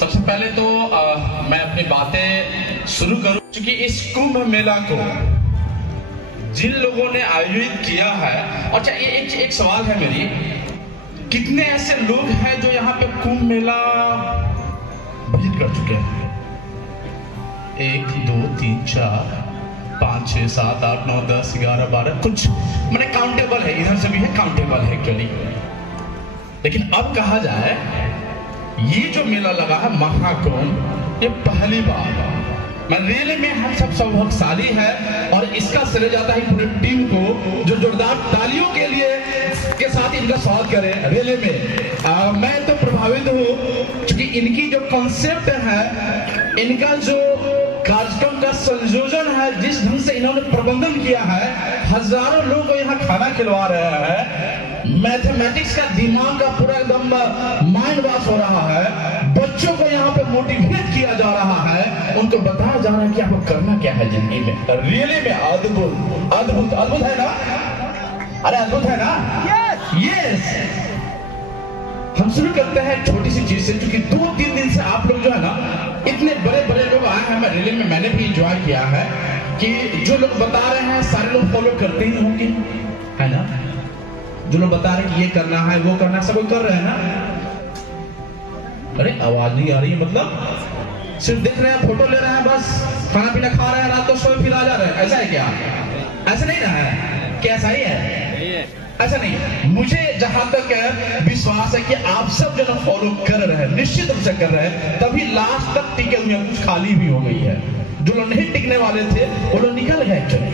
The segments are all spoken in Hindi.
सबसे पहले तो मैं अपनी बातें शुरू करूं, क्योंकि इस कुंभ मेला को जिन लोगों ने आयोजित किया है, अच्छा ये एक सवाल है मेरी, कितने ऐसे लोग हैं जो यहाँ पे कुंभ मेला विजिट कर चुके हैं? 1 2 3 4 5 6 7 8 9 10 11 12, कुछ मैंने काउंटेबल है, इधर से भी है, काउंटेबल है एक्चुअली। लेकिन अब कहा जाए ये जो मेला लगा है महाकुंभ, ये पहली बार मैं रियली में हम सब सौभाग्यशाली है, और इसका श्रेय जाता है पूरी टीम को, जो जोरदार तालियों के लिए के साथ इनका स्वागत करें। रियली में मैं तो प्रभावित हूँ, क्योंकि इनकी जो कॉन्सेप्ट है, इनका जो कार्यक्रम का संयोजन है, जिस ढंग से इन्होंने प्रबंधन किया है, हजारों लोगों को यहाँ खाना खिलवा रहे हैं, मैथमेटिक्स का दिमाग का पूरा एकदम माइंड वॉश हो रहा है, बच्चों को यहाँ पे मोटिवेट किया जा रहा है, उनको बताया जा रहा है कि आपको करना क्या है जिंदगी में। रियली में अद्भुत अद्भुत अद्भुत है ना? अरे अद्भुत है ना? यस। हम शुरू करते हैं छोटी सी चीज से, क्योंकि 2-3 दिन से आप लोग जो है ना, इतने बड़े बड़े लोग आए हैं। मैं रियली में मैंने भी इंजॉय किया है कि जो लोग बता रहे हैं सारे लोग फॉलो करते ही होंगे, है ना? जो लोग बता रहे हैं कि ये करना है वो करना है, सब लोग कर रहे हैं ना? अरे आवाज नहीं आ रही है, मतलब सिर्फ देख रहे हैं, फोटो ले रहे हैं, बस खाना पीना खा रहे हैं, रात को सोए फिर आ जा रहे हैं, ऐसा है क्या? ऐसा नहीं ना है? क्या ऐसा ही है? ऐसा नहीं है। मुझे जहां तक विश्वास है कि आप सब जो ना फॉलो कर रहे हैं, निश्चित रूप से कर रहे हैं, तभी लास्ट तक टिके हुए हैं, कुछ खाली भी हो गई है। जो लोग नहीं टिकने वाले थे वो लोग निकल गए एक्चुअली,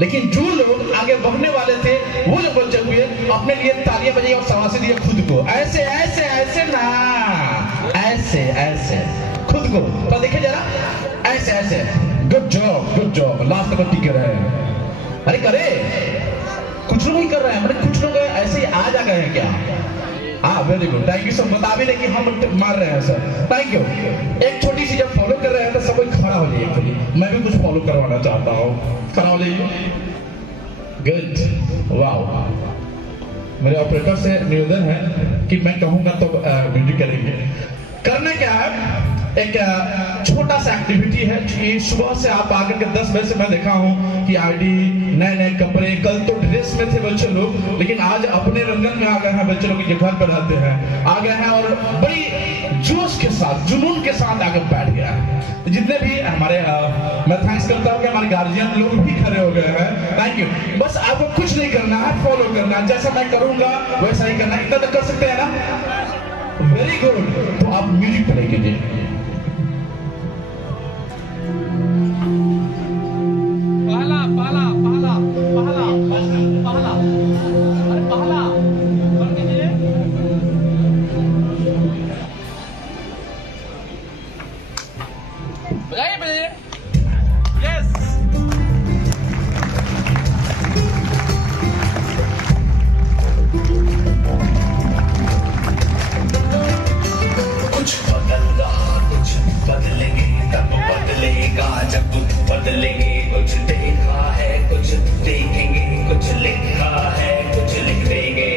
लेकिन जो लोग आगे बढ़ने वाले थे वो जो बचे हुए, अपने लिए तालियां बजाई और शाबाशी दिए खुद को। ऐसे ऐसे ऐसे ना, ऐसे ऐसे खुद को तो देखे जरा, ऐसे ऐसे। गुड जॉब, लास्ट तक टिके रहे। अरे करे, कुछ लोग ही कर रहे हैं, मतलब कुछ लोग ऐसे ही आ जा गए हैं क्या? हाँ, वेरी गुड, थैंक यू सब। बता भी नहीं कि हम मार रहे हैं सर, थैंक यू। एक छोटी सी जब फॉलो कर रहे हैं तो सब कोई खड़ा हो जाइए, मैं भी कुछ फॉलो करवाना चाहता हूँ, खड़ा हो जाइए। गुड, वाह। मेरे ऑपरेटर से निवेदन है कि मैं कहूँगा तो वीडियो करेंगे। करना क्या है, एक छोटा सा एक्टिविटी है कि सुबह से आप आकर के 10 बजे से मैं देखा हूँ कि आईडी, नए नए कपड़े, कल तो ड्रेस में थे बच्चे लोग, लेकिन आज अपने रंगन में आ गए हैं बच्चे लोग, जो घर पर रहते हैं आ गए हैं, और बड़ी जोश के साथ, जुनून के साथ आकर बैठ गया है। जितने भी हमारे मैं थैंक्स करता हूँ कि हमारे गार्जियन लोग भी खड़े हो गए हैं, थैंक यू। बस आपको कुछ नहीं करना है, फॉलो करना है, जैसा मैं करूंगा वैसा ही करना है। इतना तो कर सकते हैं ना? Very good. तो आप म्यूजिक प्ले कीजिए। पहला पहला पहला पहला पहला अरे पहला कर दीजिए। बजाइए बजाइए। यस। कुछ बदल रहा, कुछ बदलेंगे, तब बदलेगा जब बदलेंगे। कुछ देखा है, कुछ देखेंगे, कुछ लिखा है, कुछ लिख देंगे।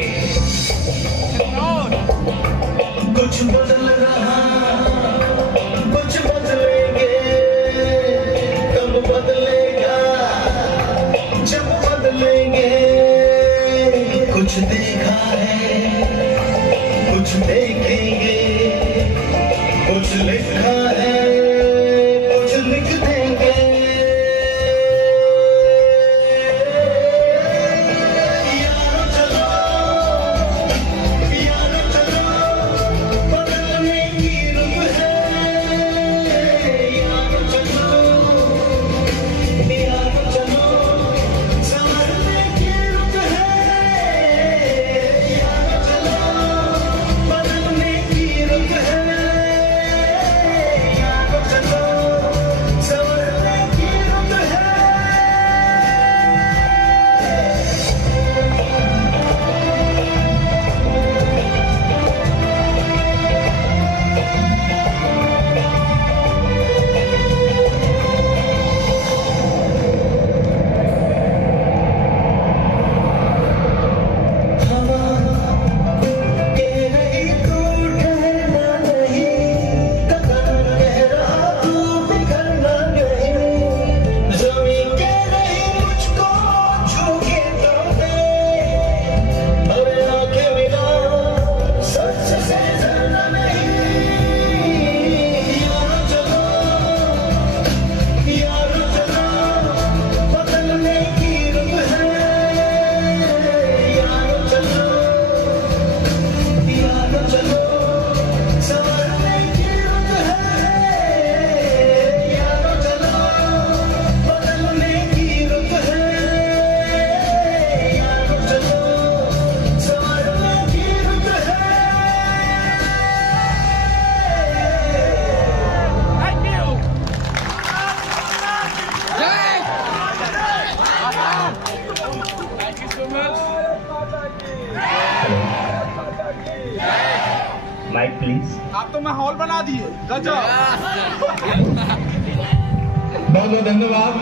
कुछ बदल रहा, कुछ बदलेंगे, तब बदलेगा जब बदलेंगे। कुछ देखा है, कुछ देखेंगे, कुछ लिखा है, कुछ लिख देंगे। यारो चलो, यारो चलो, बदलने की रुख है। यारो चलो, यारो चलो, संभलने की रुख है। यारो चलो, बदलने की रुख है। माहौल बना दिए गजब। बहुत बहुत धन्यवाद।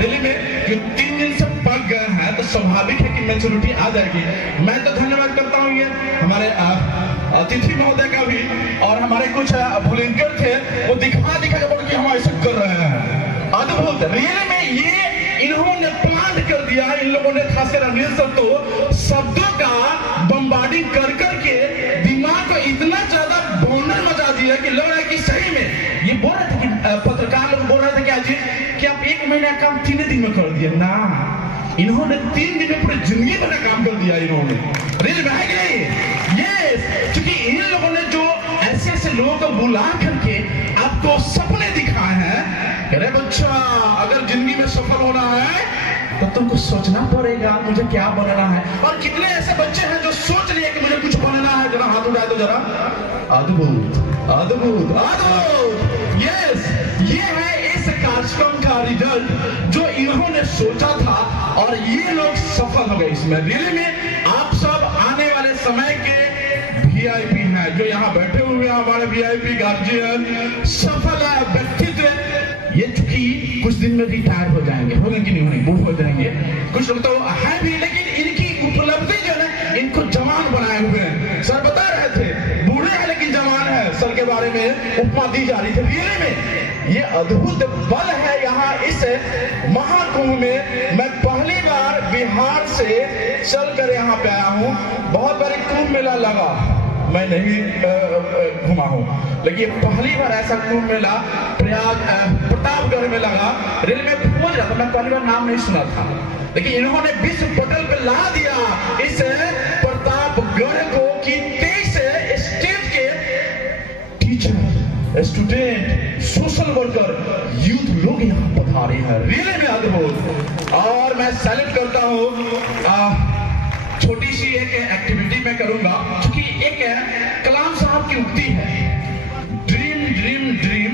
रैली में जो 3 दिन से पक गए हैं तो स्वाभाविक है कि मेच्योरिटी आ जाएगी। मैं तो धन्यवाद करता हूँ ये हमारे अतिथि महोदय का भी, और हमारे कुछ वॉलंटियर थे वो दिखा के बोल के हम ऐसा कर रहे हैं। अद्भुत। रियल में ये इन्होंने प्लान कर दिया। इन लोगों ने खासकर अनिल सर तो शब्दों का बम्बार्डिंग कर करके दिमाग को इतना ज्यादा भोंडर मचा दिया कि लग रहा है कि सही में ये बोल रहे थे कि पत्रकार लोग बोल रहे थे कि आप 1 महीना काम 3 दिन में कर दिए ना। इन्होंने 3 दिन में पूरी जिंदगी भर काम कर दिया इन्होंने। रियल में है कि नहीं? यस, क्योंकि इन लोगों ने जो ऐसे ऐसे लोगों को बुला करके आपको सपने दिखाए हैं। अरे बच्चा, अगर जिंदगी में सफल होना है तो तुमको सोचना पड़ेगा मुझे क्या बनना है। और कितने ऐसे बच्चे हैं जो सोच लिए कि मुझे कुछ बनना है। जरा हाथ उठाए तो जरा। अद्भुत अद्भुत अद्भुत। यस, ये है इस कार्यक्रम का रिजल्ट जो इन्होंने सोचा था और ये लोग सफल हो गए इसमें। रियली में आप सब आने वाले समय के VIP हैं जो यहाँ बैठे हुए हैं, हमारे VIP गार्जियन, सफल व्यक्तित्व। ये चूंकि कुछ दिन में रिटायर हो जाएंगे, होंगे कि नहीं होंगे, बूढ़ हो जाएंगे। कुछ लोग तो है भी, लेकिन इनकी उपलब्धि जो है इनको जवान बनाए हुए हैं। सर बता रहे थे बूढ़े हैं लेकिन जवान है। सर के बारे में उपमा दी जा रही थी। रियली में ये अद्भुत बल है यहाँ इस महाकुंभ में। मैं पहली बार बिहार से चलकर यहाँ पे आया हूँ। बहुत बारी कुंभ मेला लगा, मैं नहीं घुमा हूँ, लेकिन पहली बार ऐसा कुंभ मेला प्रतापगढ़ में लगा। रेल में खोज रहा था, मैं पहली बार नाम नहीं सुना था, लेकिन इन्होंने विश्व पटल पे ला दिया इस प्रतापगढ़ को कि 23 स्टेट के teacher, student, social worker, youth लोग यहाँ पधारे हैं। रियली में अद्भुत। और मैं सैल्यूट करता हूँ। छोटी सी एक एक्टिविटी मैं करूंगा, क्योंकि एक कलाम साहब की उक्ति है, dream dream dream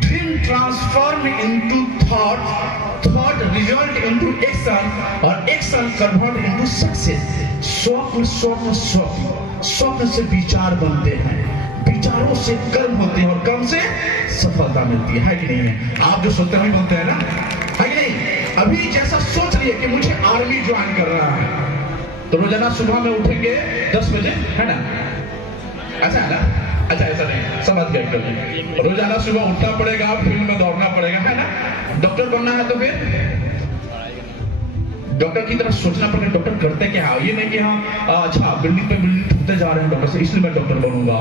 dream transform into thought, thought result into action और एक्शन कन्वर्ट इनटू सक्सेस। स्वप्न स्वप्न स्वप्न, स्वप्न से विचार बनते हैं, विचारों से कर्म होते हैं और कर्म से सफलता मिलती है कि नहीं? आप जो सोचते हैं बोलते हैं ना, है कि नहीं? अभी जैसा सोच लिए कि मुझे आर्मी ज्वाइन कर रहा है, तो रोजाना सुबह में उठेंगे 10 बजे, है ना? ऐसा है ना? अच्छा ऐसा नहीं, समझ गए। रोजाना सुबह उठना पड़ेगा, फील्ड में दौड़ना पड़ेगा, है ना? डॉक्टर बनना है तो फिर डॉक्टर की तरफ सोचना पड़ेगा। डॉक्टर करते क्या है? ये नहीं कि हाँ अच्छा बिल्डिंग पे बिल्डिंग ठुकते जा रहे हैं डॉक्टर से, इसलिए मैं डॉक्टर बनूंगा।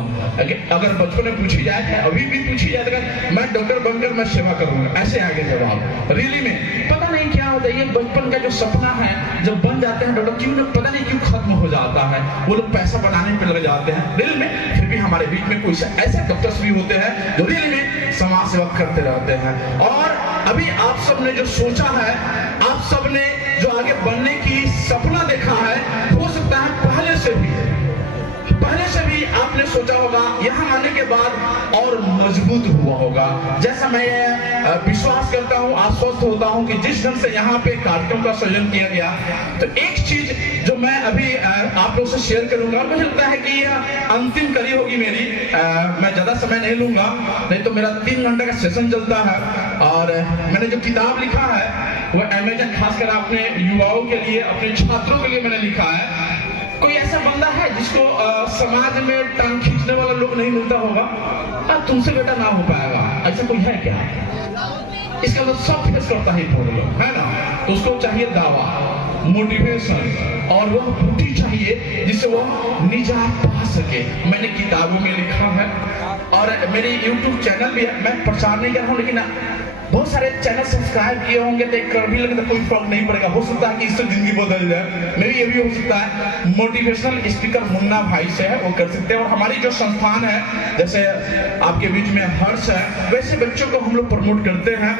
अगर बचपन में पूछी जाए, अभी भी पूछी जाए तो मैं डॉक्टर बनकर मैं सेवा करूंगा, ऐसे आगे जवाब। रियली में पता नहीं क्या होता है, ये बचपन का जो सपना है जब बन जाते हैं डॉक्टर, क्यों पता नहीं क्यों खत्म हो जाता है। वो लोग पैसा बनाने पे लग जाते हैं। रियल में फिर भी हमारे बीच में कुछ ऐसे डॉक्टर्स भी होते हैं जो रियल में समाज सेवा करते रहते हैं। और अभी आप सबने जो सोचा है, आप सबने जो आगे बढ़ने की सपना देखा है, हो सकता है पहले से भी आपने सोचा होगा, यहाँ आने के बाद और मजबूत हुआ होगा। जैसा मैं विश्वास करता हूँ, आश्वस्त होता हूँ कि जिस ढंग से यहाँ पे कार्यक्रम का सृजन किया गया, तो एक चीज जो मैं अभी आप लोगों से शेयर करूंगा, मुझे लगता है कि यह अंतिम कड़ी होगी मेरी। मैं ज्यादा समय नहीं लूंगा, नहीं तो मेरा 3 घंटे का सेशन चलता है। और मैंने जो किताब लिखा है वो अमेजन खासकर अपने युवाओं के लिए, अपने छात्रों के लिए मैंने लिखा है। कोई ऐसा बंदा है जिसको समाज में टांग खींचने वाला लोग नहीं मिलता होगा? तुमसे बेटा ना हो पाएगा, ऐसा कोई है क्या? इसका मतलब सब फेस करता है लोग, है ना? तो उसको चाहिए दावा, मोटिवेशन, और वह बूटी चाहिए जिससे वह निजात पा सके। मैंने किताबों में लिखा है और मेरे YouTube चैनल भी है। मैं प्रचार नहीं कर रहा हूँ, लेकिन बहुत सारे चैनल सब्सक्राइब किए होंगे तो कर भी लगे तो कोई फर्क नहीं पड़ेगा। हो सकता है कि इससे जिंदगी बदल जाए, मेरी ये भी हो सकता है। मोटिवेशनल स्पीकर मुन्ना भाई से है, वो कर सकते हैं। और हमारी जो संस्थान है, जैसे आपके बीच में हर्ष है, वैसे बच्चों को हम लोग प्रमोट करते हैं।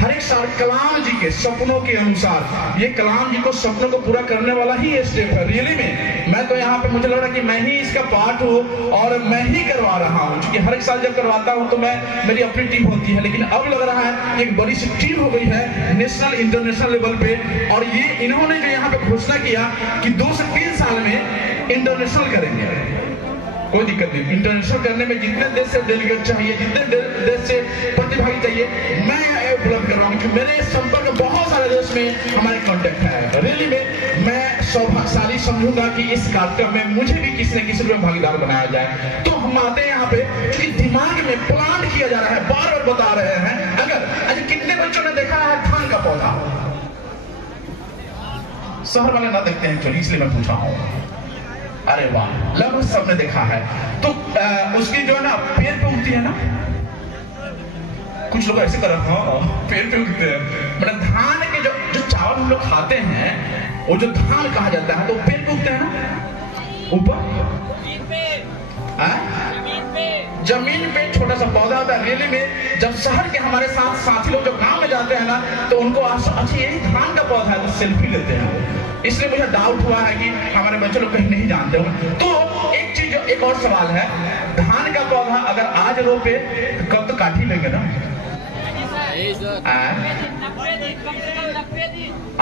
हर एक साल कलाम जी के सपनों के अनुसार, ये कलाम जी को सपनों को पूरा करने वाला ही स्टेप है। रियली में मैं तो यहाँ पे मुझे लग रहा है कि मैं ही इसका पार्ट हूँ और मैं ही करवा रहा हूँ, क्योंकि हर एक साल जब करवाता हूँ तो मेरी अपनी टीम होती है, लेकिन अब लग रहा है एक बड़ी सी टीम हो गई है नेशनल इंटरनेशनल लेवल पे। और ये इन्होंने जो यहाँ पे घोषणा किया कि 2 से 3 साल में इंटरनेशनल करेंगे। कोई दिक्कत नहीं। इंटरनेशनल करने में जितने देश से डेलीगेट चाहिए, जितने देश से प्रतिभागी चाहिए, मैं उपलब्ध कर रहा हूँ कि मेरे संपर्क में बहुत सारे देश में हमारे कांटेक्ट है। रैली में मैं सौभाग्यशाली समझूंगा कि इस कार्यक्रम में मुझे भी किसी न किसी रूप में भागीदार बनाया जाए। तो हम आते हैं यहाँ पे कि दिमाग में प्लांट किया जा रहा है, बार बार बता रहे हैं। अगर कितने बच्चों ने देखा है धान का पौधा? शहर वाले ना देखते हैं एक्चुअली, इसलिए मैं पूछा हूँ। अरे वाह, लगभग सबने देखा है। तो उसकी जो है ना पेड़ पे उगती है ना, कुछ लोग ऐसे कर रहे हैं पेड़ पे उगते हैं। मतलब धान के जो चावल हम लोग खाते हैं, वो जो धान कहा जाता है, तो पेड़ पे उगते हैं ना, ऊपर जमीन पे छोटा सा पौधा होता है। रैली में जब शहर के हमारे साथ साथी लोग जब गांव में जाते हैं ना, तो उनको अच्छा यही धान का पौधा है, तो सेल्फी लेते हैं। इसलिए मुझे डाउट हुआ है कि हमारे बच्चे लोग कहीं नहीं जानते होंगे। तो एक चीज, एक और सवाल है, धान का पौधा अगर आज रोपे तो कब तो काट ही लेंगे ना?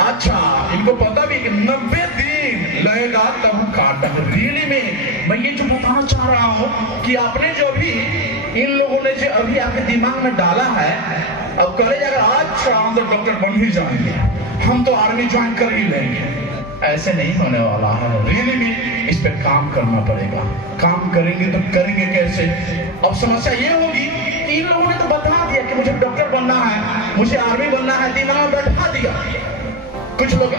अच्छा, इनको पता भी कि 90 दिन लगेगा तब हम काट देंगे। रैली में मैं ये जो बताना चाह रहा हूँ कि आपने जो भी इन लोगों ने जो अभी आपके दिमाग में डाला है, अब करे अगर आज हम तो डॉक्टर बन ही जाएंगे, हम तो आर्मी ज्वाइन कर ही लेंगे, ऐसे नहीं होने वाला है। रैली में इस पे काम करना पड़ेगा। काम करेंगे तो करेंगे कैसे? अब समस्या ये होगी कि इन लोगों ने तो बता दिया कि मुझे डॉक्टर बनना है, मुझे आर्मी बनना है, दिमाग में बैठा दिया। कुछ लोग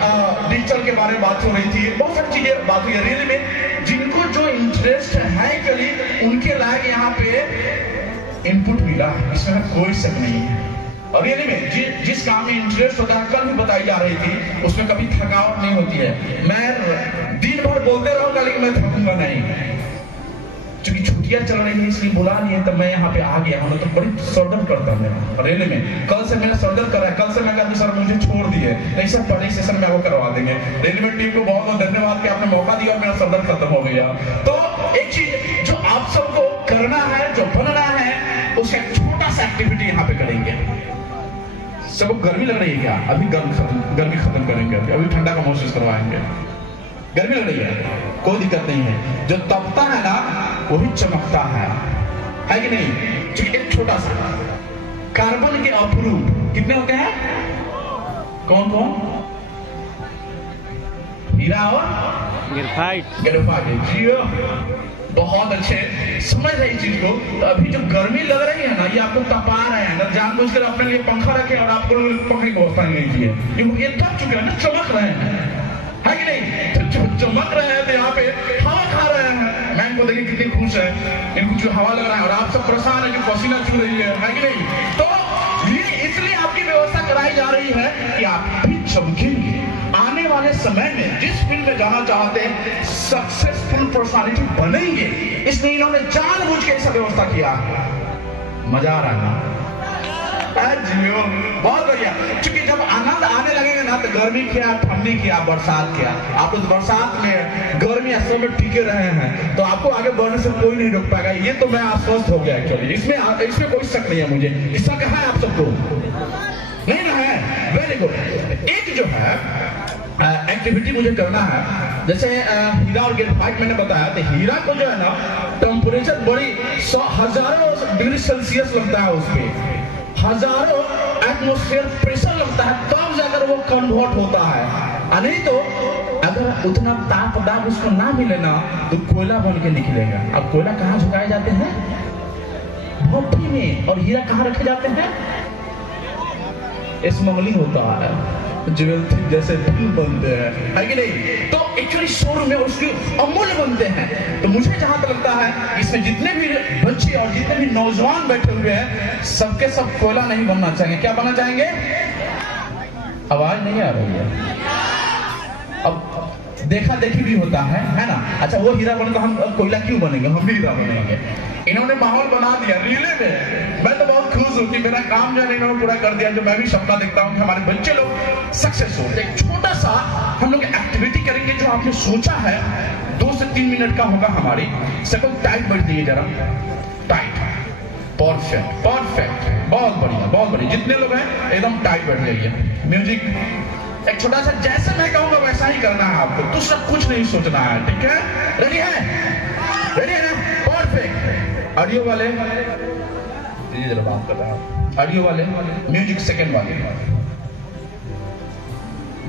डिजिटल के बारे में बात हो रही थी, बहुत सारी चीजें बात हुई। रैली में जिनको जो इंटरेस्ट है एक्चुअली उनके लायक यहाँ पे इनपुट मिला, इसमें कोई शक नहीं है। और रैली में जिस काम में इंटरेस्ट होता है, कल भी बताई जा रही थी, उसमें कभी थकावट नहीं होती है। मैं दिन भर बोलते रहूंगा लेकिन मैं थकूंगा नहीं, क्योंकि छुट्टियां चल रही है इसलिए बुला लिए, तब मैं यहाँ पे आ गया हूँ। तो बड़ी सरदर्द करता हूँ रैली में। कल से मेरा सरदर्द कर रहा है, कल से मैं कहता सर मुझे छोड़ दिए, नहीं सर पहले सेशन में वो करवा देंगे। रैली में टीम को बहुत बहुत धन्यवाद कि आपने मौका दिया, मेरा सरदर्द खत्म हो गया। तो एक चीज जो आप सबको करना है, जो बनना है, उसका एक छोटा सा एक्टिविटी यहाँ पे करेंगे। सबको गर्मी लग रही है क्या? अभी गर्मी खत्म करेंगे, अभी ठंडा का महसूस करवाएंगे। गर्मी लग रही है, कोई दिक्कत नहीं है। जो तपता है ना वही चमकता है कि नहीं? चलिए एक छोटा सा कार्बन के अपरूप कितने होते हैं? कौन कौन? हीरा और ग्रेफाइट। बहुत अच्छे समझ रहे चीज को। तो अभी जो गर्मी लग रही है ना, ये आपको तपा रहे हैं ना, जानबूझकर अपने लिए पंखा रखे और आपको पंखे की व्यवस्था नहीं की है। ये थक चुके हैं ना, चमक रहे हैं, है कि नहीं? तो चमक रहे हैं तो यहाँ पे हवा खा रहे हैं। मैं इनको देखिए कितनी खुश है, इनको जो हवा लग रहा है, और आप सब परेशान है कि पसीना चू रही है कि नहीं? तो ये इसलिए आपकी व्यवस्था कराई जा रही है कि आप भी चमकेंगे। आने वाले समय में जिस फील्ड में जाना चाहते हैं, सक्सेसफुल पर्सनालिटी बनेंगे, इसलिए इन्होंने जानबूझ के ऐसा व्यवस्था किया। मजा आ रहा है ना? जियो बहुत बढ़िया। क्योंकि जब आनंद आने लगेगा ना, तो गर्मी क्या, ठंडी क्या, बरसात क्या, आप उस बरसात में गर्मी सब में टिके रहे हैं, तो आपको आगे बढ़ने से कोई नहीं रोक पाएगा। ये तो मैं आश्वस्त हो गया एक्चुअली, इसमें कोई शक नहीं है मुझे। शक है आप सबको? नहीं ना है? Very good. एक जो है एक्टिविटी मुझे करना है, जैसे हीरा और ग्रेफाइट मैंने बताया, तो हीरा को जो है ना टेम्परेचर बड़ी हजारों डिग्री सेल्सियस लगता है, उसपे हजारों एटमॉस्फेयर प्रेशर लगता है, तब जाकर वो कन्वर्ट होता है। नहीं तो अगर उतना ताप दाब उसको ना मिले ना, तो कोयला बन के निकलेगा। अब कोयला कहाँ झुकाए जाते हैं? भट्टी में। और हीरा कहाँ रखे जाते हैं? स्मगलिंग होता है, ज्वेलरी जैसे फिल्म बनते हैं, है कि नहीं? तो एक्चुअली शोरूम में उसके अमूल्य बनते हैं। तो मुझे जहां तक लगता है, इसमें जितने भी बच्चे और जितने भी नौजवान बैठे हुए हैं, सबके सब कोयला नहीं बनना चाहेंगे। क्या बनना चाहेंगे? आवाज नहीं आ रही है। अब देखा देखी भी होता है ना? अच्छा, वो हीरा बने तो हम कोयला क्यों बनेंगे? हम भी हीरा बनेंगे। इन्होंने माहौल बना दिया रिले में। मैं तो बहुत खुश हूँ कि मेरा काम जो है इन्होंने पूरा कर दिया। जो मैं भी सपना देखता हूँ कि हमारे बच्चे लोग सक्सेस हो। एक छोटा सा हम लोग एक्टिविटी करेंगे, जो आपने सोचा है 2 से 3 मिनट का होगा हमारी। सबको टाइट बैठ जाइए जरा, टाइट, परफेक्ट परफेक्ट, बहुत बढ़िया बहुत बढ़िया। जितने लोग हैं एकदम टाइट बैठ जाइए। म्यूजिक एक छोटा सा, जैसे मैं कहूँगा वैसा ही करना है आपको, दूसरा कुछ नहीं सोचना है, ठीक है? रेडी है? रेडी है ना? ऑडियो वाले जरा बात कर रहा हूँ, ऑडियो वाले म्यूजिक सेकंड वाले।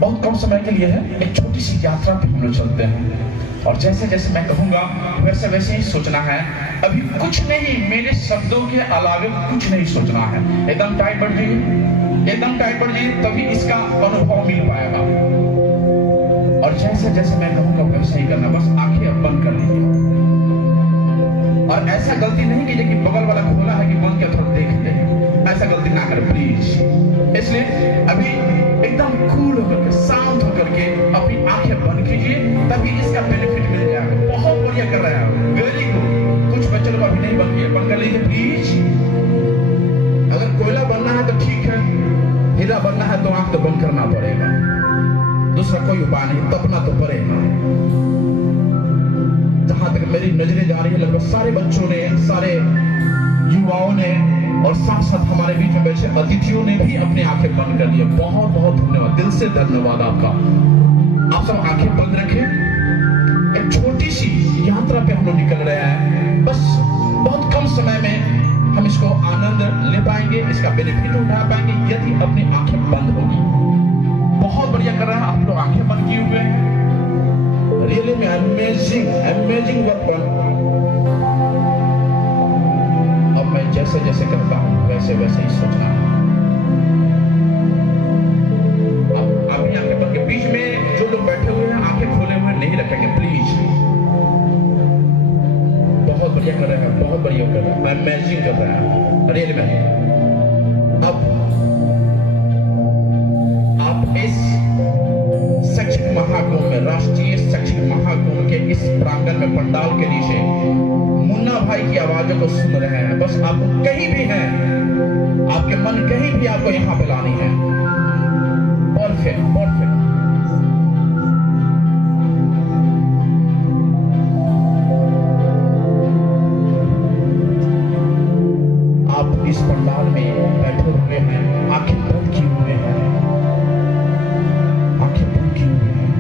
बहुत कम समय के लिए है, एक छोटी सी यात्रा पे हम लोग चलते हैं और जैसे जैसे मैं कहूंगा वैसे वैसे ही सोचना है। अभी कुछ नहीं, मेरे शब्दों के अलावे कुछ नहीं सोचना है। एकदम टाइट बढ़ जाइए, एकदम टाइट बढ़ जाइए, तभी इसका अनुभव मिल पाएगा। और जैसे जैसे मैं कहूंगा वैसे ही करना, बस आंखें बंद कर लीजिए। और ऐसा गलती नहीं कीजिए कि बगल वाला खोला है कि बंद किया थोड़ा देख ले, ऐसा गलती ना करें प्लीज। इसलिए अभी एकदम कूल होकर के, शांत होकर के अपनी आंखें बंद कीजिए, तभी इसका बेनिफिट मिल जाएगा। बहुत बढ़िया कर रहे हैं, वेरी गुड। कुछ बच्चे लोग अभी नहीं बंद किए, बंद कर लीजिए प्लीज। अगर कोयला बनना है तो ठीक है, हीरा बनना है तो आंख तो बंद करना पड़ेगा, दूसरा कोई उपाय नहीं, तपना तो पड़ेगा। जहां तक मेरी नजरें जा रही है, लगभग सारे बच्चों ने, सारे युवाओं ने और साथ साथ हमारे बीच में बैठे अतिथियों ने भी अपनी आंखें बंद कर ली। बहुत बहुत धन्यवाद, दिल से धन्यवाद आपका। आप सब आंखें बंद रखें। एक छोटी सी यात्रा पे हम लोग निकल रहे हैं, बस बहुत कम समय में हम इसको आनंद ले पाएंगे, इसका बेनिफिट उठा पाएंगे यदि अपनी आंखें बंद होगी। बहुत बढ़िया कर रहे हैं आप लोग, आंखें बंद किए हुए हैं। रियली में अमेजिंग अमेजिंग वर्क। अब मैं जैसे जैसे करता हूं वैसे वैसे ही सोचना है। अब अभी आंखें बंद के बीच में जो लोग बैठे हुए हैं आंखें खोले हुए नहीं रखेंगे प्लीज। बहुत बढ़िया कर रहे हैं, बहुत बढ़िया कर रहे हैं, अमेजिंग कर रहे हैं रियली में। अब आप इस शैक्षिक महाकुंभ में, राष्ट्रीय शैक्षिक महाकुंभ के इस प्रांगण में, पंडाल के नीचे मुन्ना भाई की आवाजों को सुन रहे हैं। बस आप कहीं भी हैं, आपके मन कहीं भी आपको यहां पे लानी है। Perfect perfect. आप इस पंडाल में बैठे हुए हैं, आंखें बंद किए हुए हैं, आंखें बंद किए हुए हैं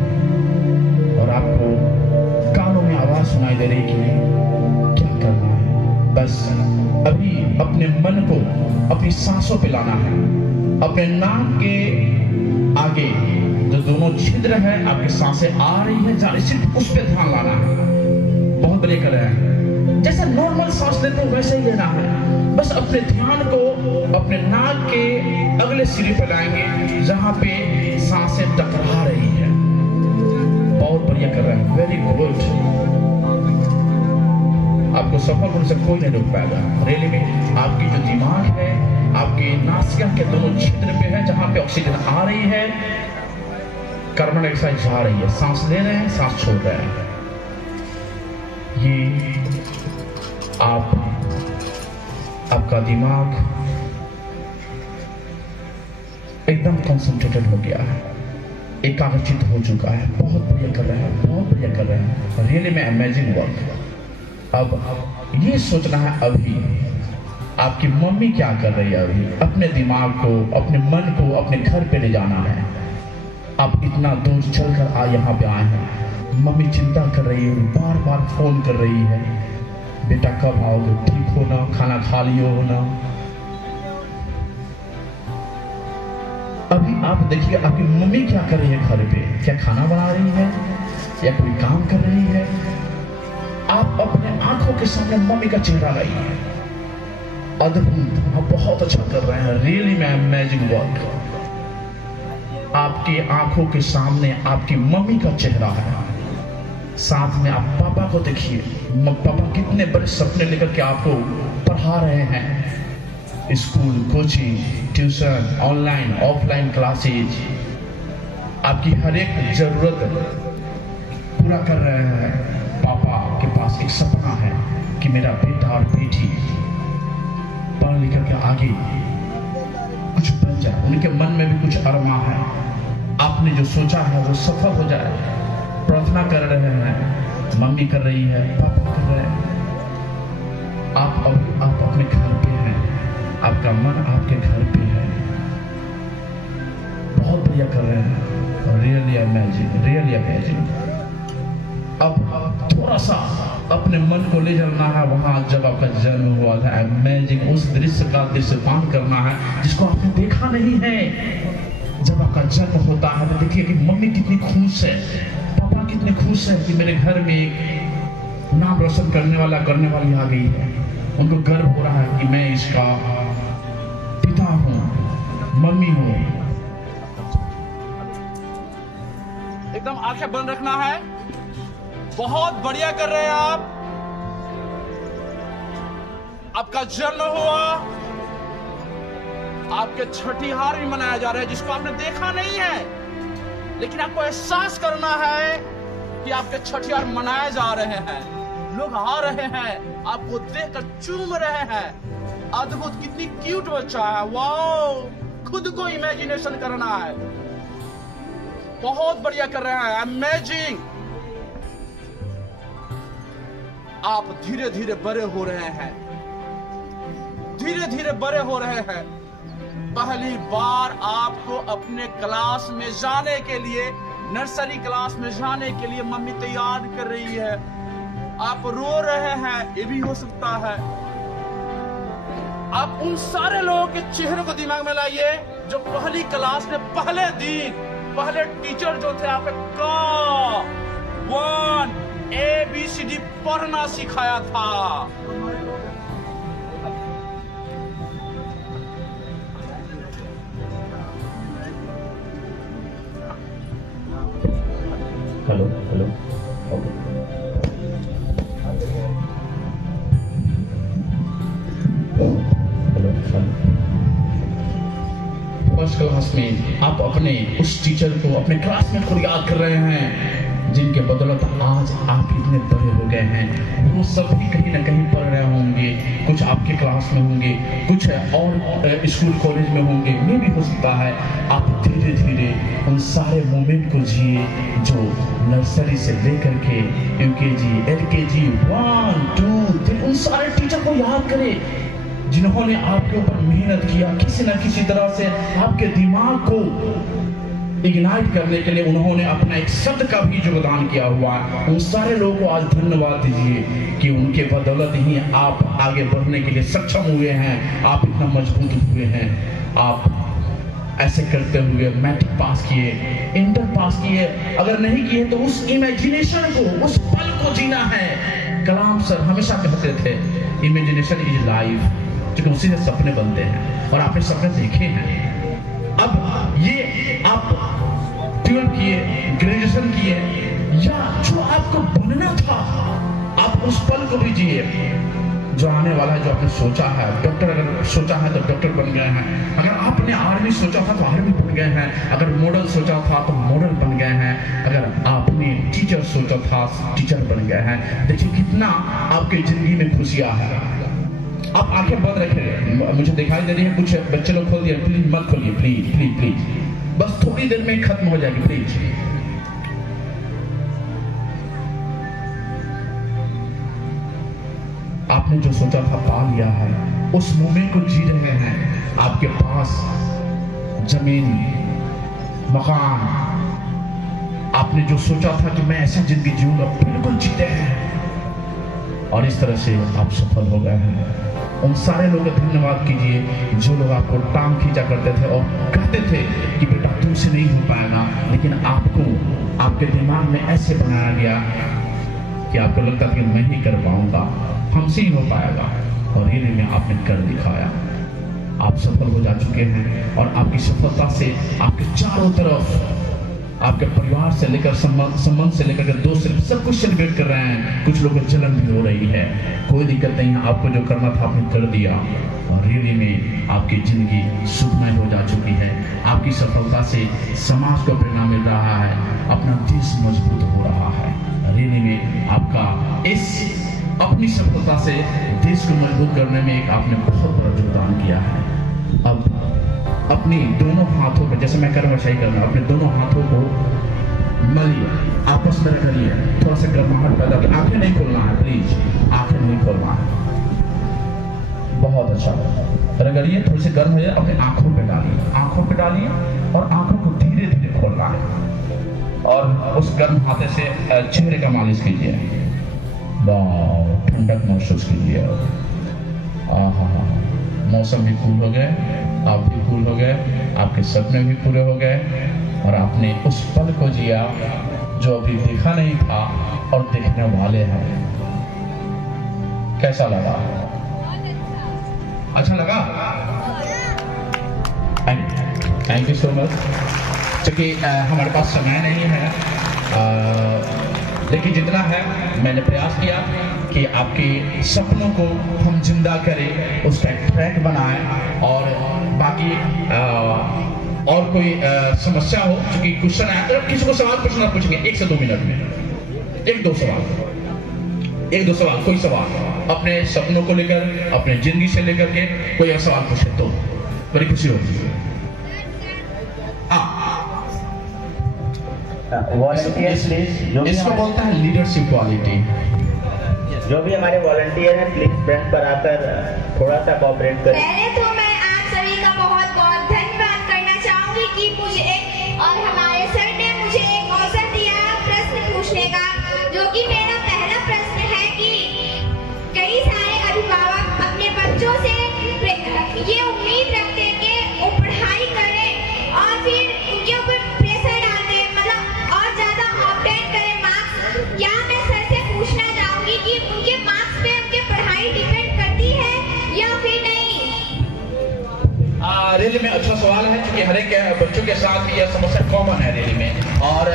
और आपको कानों में आवाज सुनाई दे रही कि क्या करना है। बस अभी अपने मन को अपनी सांसों पे लाना है। अपने नाक के आगे जो दोनों छिद्र है, आपकी सांसें आ रही है, जा रही, सिर्फ उस पे ध्यान लाना है। बहुत बढ़िया कर रहे हैं, जैसे नॉर्मल सांस लेते हैं वैसे ही लेना है। बस अपने ध्यान को अपने नाक के अगले सिरे पे लाएंगे जहां पे सांसें टकरा रही है। बहुत बढ़िया कर रहे हैं, वेरी गुड। आपको सफल होने से कोई नहीं रोक पाएगा। रेली में आपकी जो दिमाग है, आपके नासिका के दोनों छिद्र पे है, जहां पे ऑक्सीजन आ रही है, कार्बन डाइऑक्साइड जा रही है, सांस ले रहे हैं, सांस छोड़ रहे हैं। ये आपका दिमाग एकदम कंसंट्रेटेड हो गया है, एकाग्रचित हो चुका है। बहुत बढ़िया कर रहे हैं, बहुत बढ़िया कर रहे हैं, रियली में अमेजिंग वर्क। अब ये सोचना है अभी आपकी मम्मी क्या कर रही है। अभी अपने दिमाग को, अपने मन को अपने घर पे ले जाना है। आप इतना दूर चलकर यहाँ पे आए हैं, मम्मी चिंता कर रही है, बार बार फोन कर रही है, बेटा कब आओगे, ठीक हो ना, खाना खा लियो हो ना। अभी आप देखिए आपकी मम्मी क्या कर रही है घर पे, क्या खाना बना रही है या कोई काम कर रही है। आप अपने आंखों के सामने मम्मी का चेहरा लाइए। अद्भुत, आप बहुत अच्छा कर रहे हैं, रियली में अमेजिंग वर्क। आपकी आंखों के सामने आपकी मम्मी का चेहरा है, साथ में आप पापा को देखिए। पापा कितने बड़े सपने लेकर के आपको पढ़ा रहे हैं, school, coaching, tuition, online offline classes, आपकी हर एक जरूरत पूरा कर रहे हैं। पापा के पास एक सपना है कि मेरा बेटा और बेटी पढ़ लिख के आगे कुछ बन जाए, उनके मन में भी कुछ अरमा है, आपने जो सोचा है वो सफल हो जाए। प्रार्थना कर रहे हैं, मम्मी कर रही है, पापा कर रहे हैं। आप अपने घर पे हैं, आपका मन आपके घर पे है। बहुत बढ़िया कर रहे हैं, रियली अमेजिंग, रियली अमेजिंग। अब थोड़ा सा अपने मन को ले जाना है वहां जब आपका जन्म हुआ था। इमेजिन उस दृश्य का दृश्यपान करना है जिसको आपने देखा नहीं है। जब आपका जन्म होता है तो देखिए कि मम्मी कितनी खुश है, पापा कितने खुश है कि मेरे घर में एक नाम रोशन करने वाली आ गई है। उनको गर्व हो रहा है कि मैं इसका पिता हूँ, मम्मी हूँ। एकदम आंखें बंद रखना है। बहुत बढ़िया कर रहे हैं आप। आपका जन्म हुआ, आपके छठीहार भी मनाया जा रहा है जिसको आपने देखा नहीं है, लेकिन आपको एहसास करना है कि आपके छठीहार मनाए जा रहे हैं। लोग आ रहे हैं, आपको देखकर चूम रहे हैं। अद्भुत, कितनी क्यूट बच्चा है। वाओ, खुद को इमेजिनेशन करना है। बहुत बढ़िया कर रहे हैं, अमेजिंग। आप धीरे धीरे बड़े हो रहे हैं, धीरे धीरे बड़े हो रहे हैं। पहली बार आपको अपने क्लास में जाने के लिए, नर्सरी क्लास में जाने के लिए मम्मी तैयार कर रही है। आप रो रहे हैं, ये भी हो सकता है। आप उन सारे लोगों के चेहरे को दिमाग में लाइए जो पहली क्लास में पहले दिन पहले टीचर जो थे आपको का 1 ABCD पढ़ना सिखाया था। हेलो हेलो फर्स्ट क्लास में आप अपने उस टीचर को, अपने क्लासमेट को याद कर रहे हैं जिनके बदौलत आज आप इतने बड़े हो गए हैं। वो सभी कहीं ना कहीं पढ़ रहे होंगे, कुछ आपके क्लास में होंगे, कुछ और स्कूल कॉलेज में होंगे। ये भी हो सकता है आप धीरे धीरे उन सारे मोमेंट को जिए जो नर्सरी से लेकर के UKG, LKG, 1, 2, 3 उन सारे टीचर को याद करें जिन्होंने आपके ऊपर मेहनत किया, किसी न किसी तरह से आपके दिमाग को इग्नाइट करने के लिए उन्होंने अपना एक शब्द का भी योगदान किया हुआ है। उन सारे लोगों को आज धन्यवाद दीजिए कि उनके बदौलत ही आप आगे बढ़ने के लिए सक्षम हुए हैं, आप इतना मजबूत हुए हैं। आप ऐसे करते हुए मैट्रिक पास किए, इंटर पास किए, अगर नहीं किए तो उस इमेजिनेशन को, उस पल को जीना है। कलाम सर हमेशा कहते थे इमेजिनेशन इज लाइफ, क्योंकि उसी से सपने बनते हैं और आपने सपने देखे हैं। अब ये आप 12 किए, ग्रेजुएशन किए, या जो आपको बनना था आप उस पल को भी जिए जो आने वाला है, जो आपने सोचा है। डॉक्टर अगर सोचा है तो डॉक्टर बन गए हैं, अगर आपने आर्मी सोचा था तो आर्मी बन गए हैं, अगर मॉडल सोचा था तो मॉडल बन गए हैं, अगर आपने टीचर सोचा था टीचर बन गए हैं। देखिए कितना आपकी जिंदगी में खुशियां है। आप आंखें बंद रखें, मुझे दिखाई दे रही है कुछ बच्चे लोग खोल दिए, प्लीज मत खोलिए, प्लीज प्लीज प्लीज, बस थोड़ी देर में खत्म हो जाएगी प्लीज। आपने जो सोचा था पा लिया है, उस मोमेंट को जी रहे हैं। आपके पास जमीन, मकान, आपने जो सोचा था कि मैं ऐसी जिंदगी जीऊंगा, बिल्कुल जीते हैं और इस तरह से आप सफल हो गए हैं। उन सारे लोगों का धन्यवाद कीजिए जो लोग आपको टांग खींचा करते थे और कहते थे कि बेटा तुमसे नहीं हो पाएगा, लेकिन आपको आपके दिमाग में ऐसे बनाया गया कि आपको लगता था कि मैं ही कर पाऊंगा, हमसे ही हो पाएगा, और ये में आपने कर दिखाया। आप सफल हो जा चुके हैं और आपकी सफलता से आपके चारों तरफ, आपके परिवार से लेकर संबंध से लेकर दोस्त से सब कुछ सेलिब्रेट कर रहे हैं। कुछ लोगों को जलन भी हो रही है, कोई दिक्कत नहीं है, आपको जो करना था आपने कर दिया और रियली में आपकी जिंदगी सुखमय हो जा चुकी है। आपकी सफलता से समाज को प्रेरणा मिल रहा है, अपना देश मजबूत हो रहा है। रियली में आपका इस अपनी सफलता से देश को मजबूत करने में आपने बहुत बड़ा योगदान किया है। अब अपनी दोनों हाथों को, जैसे मैं कर रहा हूँ करना, अपने दोनों हाथों को मलिए, आपस में रगड़िए, थोड़ा सा गर्माहट पैदा करिए। आंखें नहीं खोलना है प्लीज, आंखें नहीं खोलना है। बहुत अच्छा, रगड़िए, थोड़ी सी गर्म हो जाए, अपने आंखों पे डालिए, आंखों पे डालिए और आंखों को धीरे धीरे खोलना है और उस गर्म हाथे से चेहरे का मालिश कीजिए। वाह, ठंडक महसूस कीजिए। आहा, मौसम भी कूल हो गए, आप भी कूल हो गए, आपके सपने भी पूरे हो गए और आपने उस पल को जिया जो अभी देखा नहीं था और देखने वाले हैं। कैसा लगा? अच्छा लगा? Thank you so much. क्योंकि हमारे पास समय नहीं है, लेकिन जितना है मैंने प्रयास किया कि आपके सपनों को हम जिंदा करें, उसका एक ट्रैक बनाएं और बाकी और कोई समस्या हो, क्योंकि क्वेश्चन आया तो किसी को सवाल पूछना पूछेंगे 1 से 2 मिनट में, 1-2 सवाल, कोई सवाल अपने सपनों को लेकर, अपने जिंदगी से लेकर के कोई और सवाल पूछे तो बड़ी खुशी होगी। वॉलंटियर्स प्लीज, इसको बोलता है लीडरशिप क्वालिटी। जो भी हमारे वॉलंटियर हैं प्लीज फ्रंट पर आकर थोड़ा सा कोऑपरेट करें। पहले तो मैं आप सभी का बहुत बहुत धन्यवाद करना चाहूंगी कि मुझे और हमारे सर ने मुझे एक अवसर दिया प्रश्न पूछने का, जो कि मेरा पहला प्रश्न है कि कई सारे अभिभावक अपने बच्चों से ये उम्मीद रखते हैं कि वो पढ़ाई करें और फिर उनके ऊपर प्रेशर डालते हैं, मतलब और ज्यादा ऑब्टेन करें मार्क्स। या मैं सर से पूछना चाहूंगी कि उनके मार्क्स पे उनके पढ़ाई डिपेंड करती है या फिर नहीं? रैली में अच्छा सवाल है, क्योंकि हर एक बच्चों के साथ यह समस्या कॉमन है रैली में, और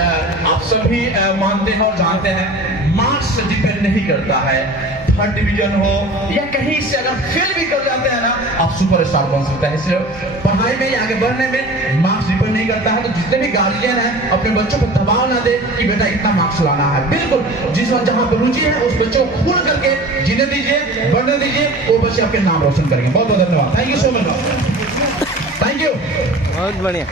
आप सभी मानते हैं और जानते हैं मार्क्स डिपेंड नहीं करता है। 3rd डिवीजन हो या कहीं से अगर फेल भी कर जाते हैं ना, आप सुपरस्टार बन सकते हैं। इसलिए पढ़ाई में आगे बढ़ने में मार्क्स डिपेंड नहीं करता है। तो जितने भी गार्जियन हैं अपने बच्चों पर दबाव ना दे कि बेटा इतना मार्क्स लाना है। बिल्कुल जिस वक्त जहाँ पर रुचि है उस बच्चों को खुल करके जीने दीजिए, बढ़ने दीजिए, वो बच्चे आपके नाम रोशन करेंगे। बहुत बहुत धन्यवाद। Thank you so much. Thank you. बहुत बढ़िया।